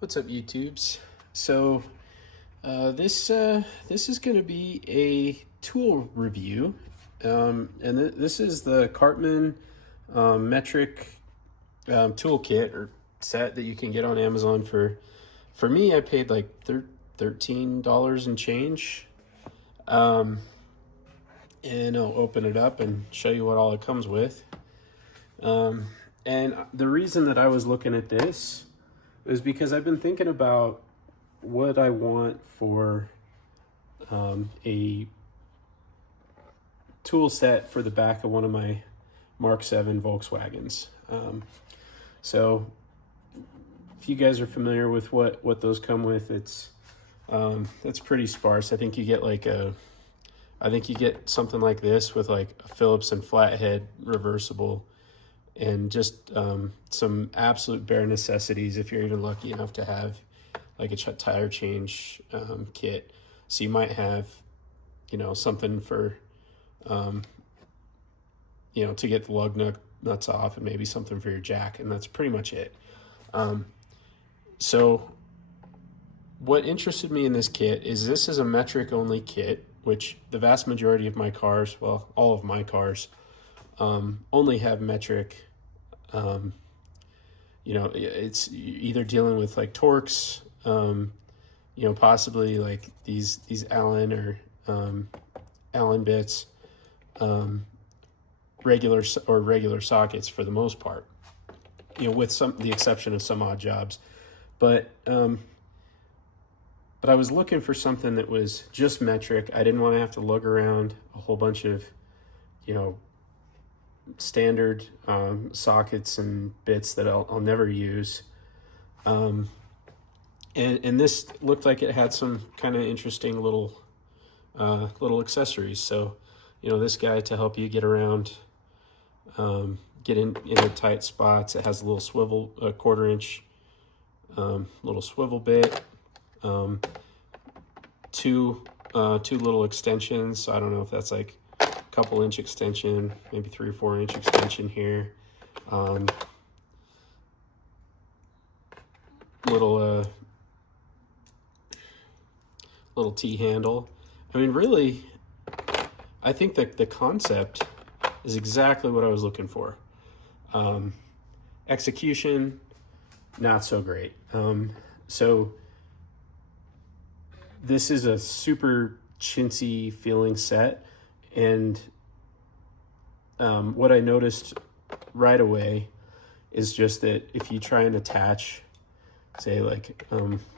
What's up, YouTubes? So this is going to be a tool review, and this is the Cartman metric toolkit or set that you can get on Amazon for me. I paid like $13 and change, and I'll open it up and show you what all it comes with. And the reason that I was looking at this is because I've been thinking about what I want for a tool set for the back of one of my Mark 7 Volkswagens. So if you guys are familiar with what those come with, it's pretty sparse. I think you get something like this with like a Phillips and flathead reversible, and just some absolute bare necessities if you're even lucky enough to have like a tire change kit. So you might have, something for, to get the lug nuts off, and maybe something for your jack, and that's pretty much it. So what interested me in this kit is this is a metric only kit, which the vast majority of my cars, well, all of my cars, only have metric. It's either dealing with like torques, possibly like these Allen or Allen bits, regular sockets for the most part, with the exception of some odd jobs. But I was looking for something that was just metric. I didn't want to have to lug around a whole bunch of, standard sockets and bits that I'll never use. And this looked like it had some kind of interesting little accessories. So, this guy to help you get around, get in the tight spots. It has a little swivel, a 1/4 inch little swivel bit, two little extensions. So I don't know if that's like couple inch extension, maybe 3 or 4 inch extension here. Little T handle. I mean, really, I think that the concept is exactly what I was looking for. Execution, not so great. So this is a super chintzy feeling set. And what I noticed right away is just that if you try and attach, say like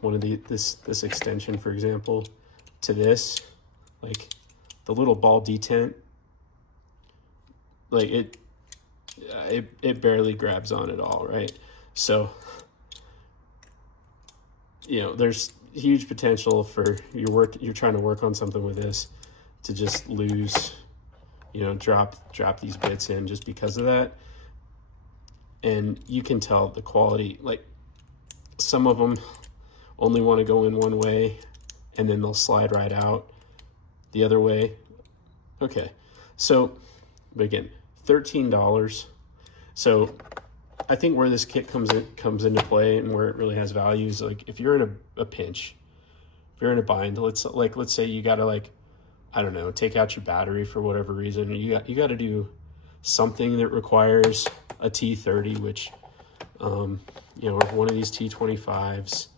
one of this extension, for example, to this, like the little ball detent, like it barely grabs on at all, right? So there's huge potential for you're trying to work on something with this to just lose, drop these bits in just because of that. And you can tell the quality, like some of them only want to go in one way and then they'll slide right out the other way. Okay, so, but again, $13. So I think where this kit comes into play and where it really has value is like if you're in a pinch, if you're in a bind, let's say you gotta I don't know, take out your battery for whatever reason. You got to do something that requires a T30, which, or one of these T25s.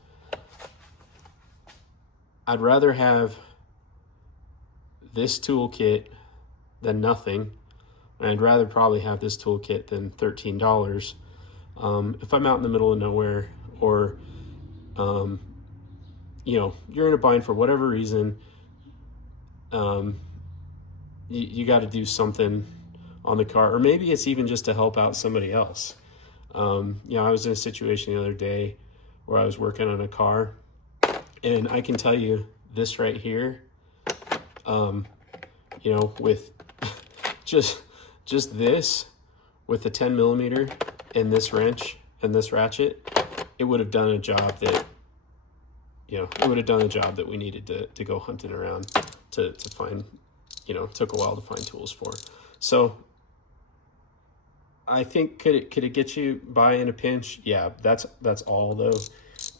I'd rather have this toolkit than nothing. And I'd rather probably have this toolkit than $13. If I'm out in the middle of nowhere, or, you're in a bind for whatever reason, you got to do something on the car, or maybe it's even just to help out somebody else. I was in a situation the other day where I was working on a car, and I can tell you this right here, with just this, with the 10 millimeter and this wrench and this ratchet, it would have done a job that, we needed to go hunting around to find, took a while to find tools for. So I think could it get you by in a pinch? Yeah, that's all though.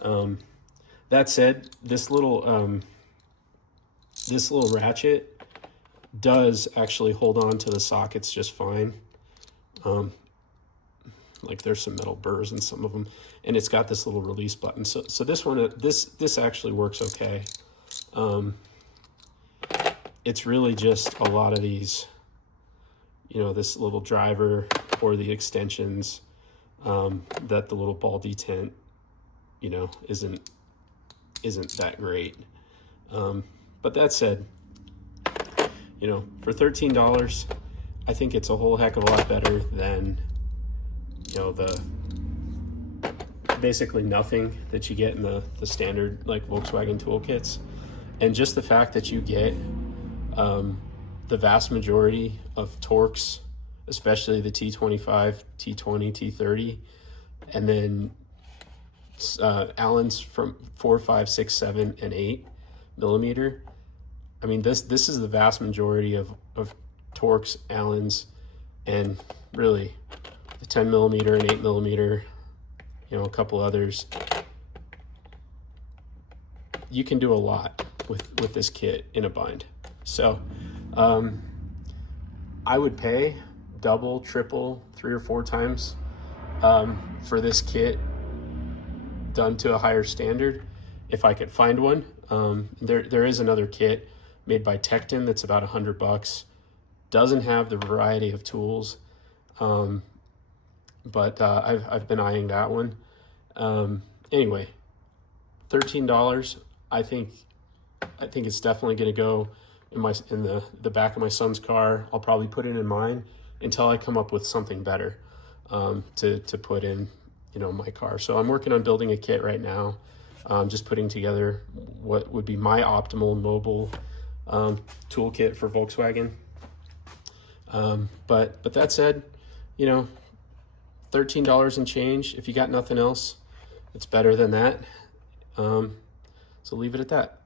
That said, this little ratchet does actually hold on to the sockets just fine. Like there's some metal burrs in some of them, and it's got this little release button. So this one, this actually works okay. It's really just a lot of these, you know, this little driver or the extensions, that the little ball detent, you know, isn't that great. But that said, you know, for $13, I think it's a whole heck of a lot better than, you know, the basically nothing that you get in the standard like Volkswagen toolkits. And just the fact that you get the vast majority of torques, especially the T25, T20, T30, and then Allen's from 4, 5, 6, 7, and 8 millimeter. I mean, this is the vast majority of torques, Allen's, and really the 10 millimeter and 8 millimeter, you know, a couple others. You can do a lot with this kit in a bind. So I would pay double, triple, 3 or 4 times for this kit done to a higher standard if I could find one. There is another kit made by Tecton that's about $100. Doesn't have the variety of tools, but I've been eyeing that one. Anyway, $13. I think it's definitely going to go in the back of my son's car. I'll probably put it in mine until I come up with something better to put in, you know, my car. So I'm working on building a kit right now. Just putting together what would be my optimal mobile toolkit for Volkswagen. But that said, you know, $13 and change. If you got nothing else, it's better than that. So leave it at that.